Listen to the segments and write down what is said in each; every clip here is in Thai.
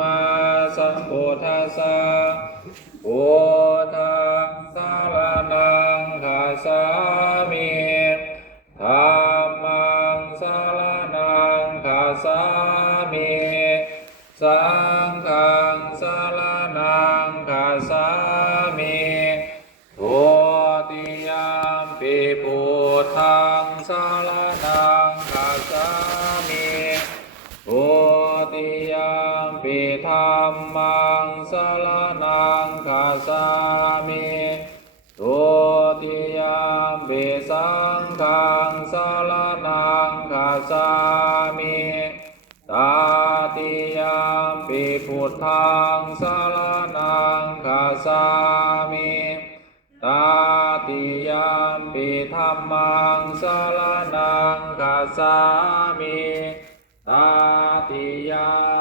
มาสัมพุทธัสสะพุทธังสรณังคัจฉามิธัมมังสรณังคัจฉามิสังฆังสรณังคัจฉามิทุติยมปิพุทธังสรณังคัจฉามิทุติยมปิธัมมังสรณังคัจฉามิทุติยมปิสังฆังสรณังคัจฉามิตติยมปิพุทธังสรณังคัจฉามิตติยมปิธัมมังสรณังคัจฉามิตติย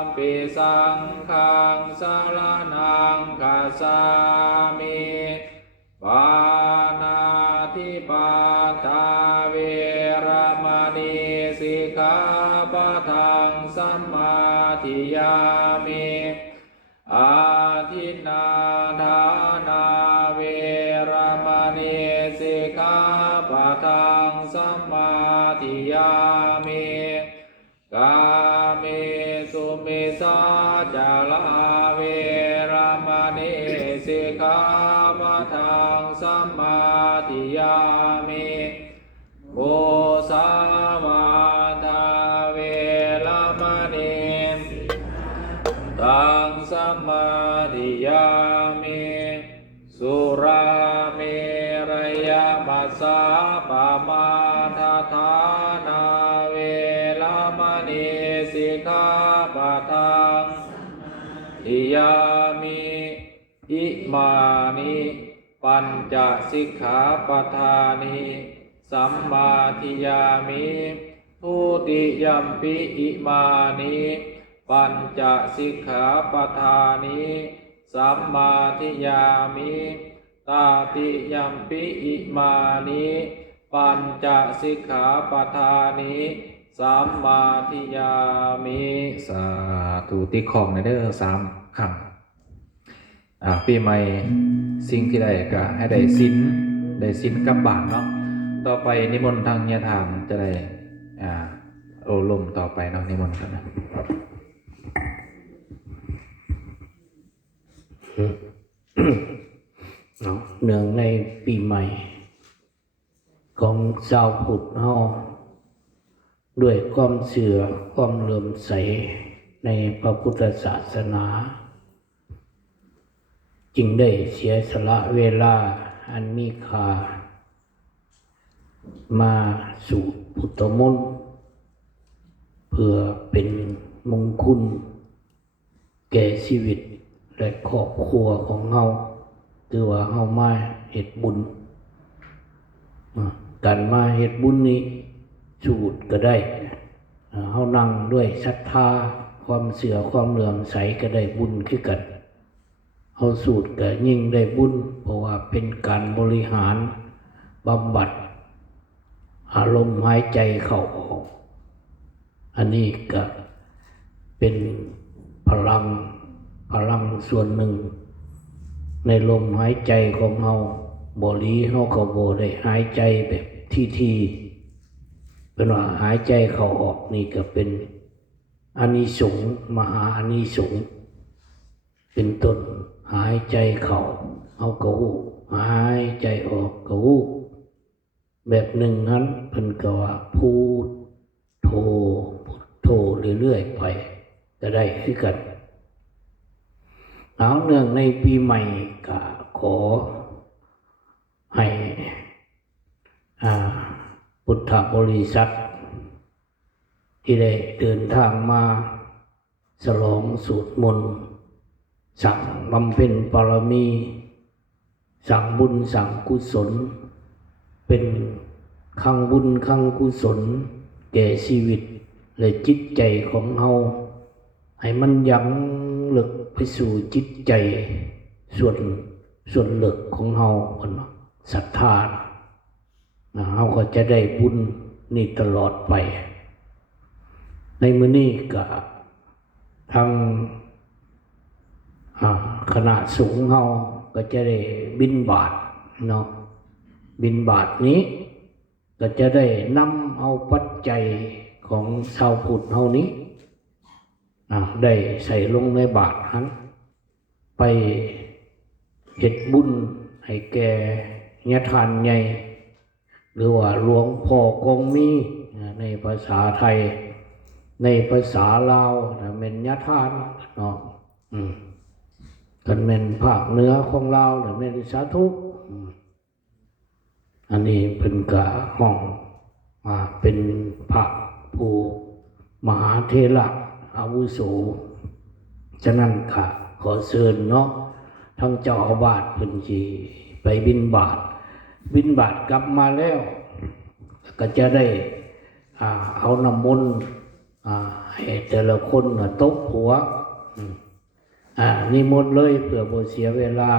มปิสังฆังสรณังคัจฉามิปานาติปาตาเวรมณีสิกขาปะทังสัมมาทิยามิอาทินนาทานาเวรมณีสิกขาปะทังสัมมาทิยามิกาเมสุมิสาจาราเวรมณีสิกขาปะทังสัมมาทิยามิโมสาวาทาเวรมณีตังสัมมาทิยามิสุราเมรยมัสสะปะมาทฐานาเวรมณีสิกขาปะทังทิยามิอิมานิปัญจสิกขาปทานิสัมมาทิยามิทุติยัมปิอิมานิปัญจสิกขาปทานิสัมมาทิยามิตติยัมปิอิมานิปัญจสิกขาปทานิสัมมาทิยามิสาธุติของในเด้อ3 คำปีใหม่สิ่งที่ได้ก็ให้ได้ศีลกับบาตรเนาะต่อไปนิมนต์ทางญาถามจะได้โอลมต่อไปเนาะนิมนต์กันนะเนื่องในปีใหม่ของชาวพุทธเฮาด้วยความเชื่อความเลื่อมใสในพระพุทธศาสนาจึงได้เสียสละเวลาอันมีค่ามาสู่พุทธมนต์เพื่อเป็นมงคลแก่ชีวิตและครอบครัวของเฮาถือว่าเฮามาเฮ็ดบุญการมาเฮ็ดบุญนี้สูตรก็ได้เฮานั่งด้วยศรัทธาความเชื่อความเลื่อมใสก็ได้บุญคือกันเฮาสูตรก็ยิ่งได้บุญเพราะว่าเป็นการบริหารบำบัดอารมณ์หายใจเข้าออกอันนี้ก็เป็นพลังส่วนหนึ่งในลมหายใจของเฮาบ่หลีเฮาก็บ่ได้หายใจแบบที่เป็นว่าหายใจเข้าออกนี่ก็เป็นอานิสงส์มหาอานิสงส์เป็นต้นหายใจเข้าเฮาก็ฮู้หายใจออกก็ฮู้แบบหนึ่งนั้นเพิ่นก็ว่าพุทโธพุทโธเรื่อยๆไปจะได้คือกันเนื่องในปีใหม่ก็ขอให้พุทธบริษัทที่ได้เดินทางมาฉลองสวดมนต์สั่งบำเพ็ญบารมีสั่งบุญสั่งกุศลเป็นขังบุญขังกุศลแก่ชีวิตและจิตใจของเฮาให้มันยังลึกไปสู่จิตใจส่วนลึกของเฮาศรัทธาเฮาก็จะได้บุญนี่ตลอดไปในมื้อนี้ก็ทาง ณะสงฆ์เฮาก็จะได้บิณฑบาตเนาะบิณฑบาตนี้ก็จะได้นำเอาปัจจัยของชาวพุทธเฮานี้ได้ใส่ลงในบาตรนั้นไปเฮ็ดบุญให้แก่ญาติทานใหญ่หรือว่าหลวงพ่อกงมีในภาษาไทยในภาษาลาวเป็นญาติทานเนาะกันเป็นภาคเหนือของลาวเป็นสาธุอันนี้เป็นกะห้องเป็นพระผู้มหาเถระอาวุโสฉะนั้นค่ะขอเชิญเนาะทั้งเจ้าอาวาสเพิ่นสิไปบิณฑบาตกลับมาแล้วก็จะได้เอาน้ำมนต์ให้แต่ละคนตบหัวนิมนต์เลยเพื่อบ่เสียเวลา